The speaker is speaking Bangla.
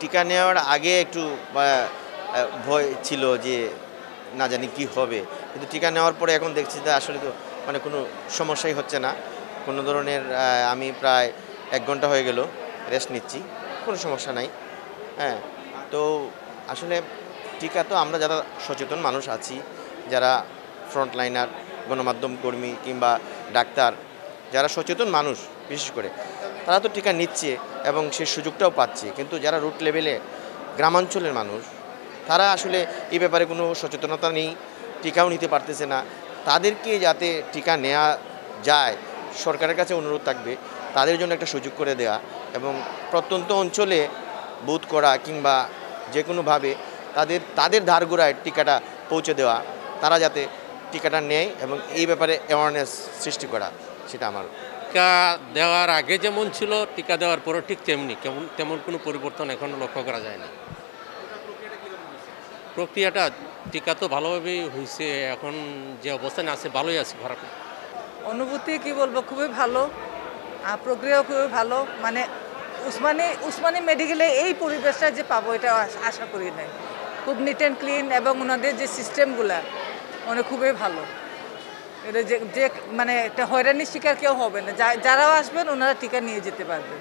টিকা নেওয়ার আগে একটু ভয় ছিল যে না জানি কি হবে। কিন্তু টিকা নেওয়ার পরে এখন দেখছি যে আসলে তো মানে কোনো সমস্যাই হচ্ছে না। কোনো ধরনের আমি প্রায় ১ ঘন্টা হয়ে গেল রেস্ট নিচ্ছি। কোনো সমস্যা নাই। হ্যাঁ? তো আসলে টিকা তো আমরা যারা সচেতন মানুষ আছি, যারা ফ্রন্ট লাইনার, গণমাধ্যম কর্মী কিংবা ডাক্তার, যারা সচেতন মানুষ বিশেষ করে, তারা তো টিকা নিচ্ছে এবং সে সুযোগটাও পাচ্ছে। কিন্তু যারা রুট লেভেলে গ্রামাঞ্চলের মানুষ, তারা আসলে এই ব্যাপারে কোনো সচেতনতা নেই, টিকাও নিতে পারতেছে না। তাদেরকে যাতে টিকা নেয়া যায়, সরকারের কাছে অনুরোধ থাকবে তাদের জন্য একটা সুযোগ করে দেয়া এবং প্রত্যন্ত অঞ্চলে বুথ করা কিংবা যেকোনোভাবে তাদের ধারগোড়ায় টিকাটা পৌঁছে দেওয়া। তারা যাতে টিকাটা নেয় এবং এই ব্যাপারে অ্যাওয়ারনেস সৃষ্টি করা, সেটা আমার। টিকা দেওয়ার আগে যেমন ছিল টিকা দেওয়ার পরও ঠিক তেমনি তেমন কোনো পরিবর্তন এখনও লক্ষ্য করা যায় না। প্রক্রিয়াটা টিকা তো ভালোভাবেই হয়েছে, এখন যে অবস্থানে আছে ভালোই আছে, খারাপ না। অনুভূতি কি বলবো, খুবই ভালো। প্রক্রিয়াও খুবই ভালো। মানে উসমানী মেডিকেলে এই পরিবেশটা যে পাবো এটা আশা করি নাই। খুব নিট অ্যান্ড ক্লিন এবং ওনাদের যে সিস্টেমগুলা মানে খুবই ভালো। এটা যে যে মানে একটা হয়রানির শিকার কেউ হবে না। যারাও আসবেন ওনারা টিকা নিয়ে যেতে পারবে।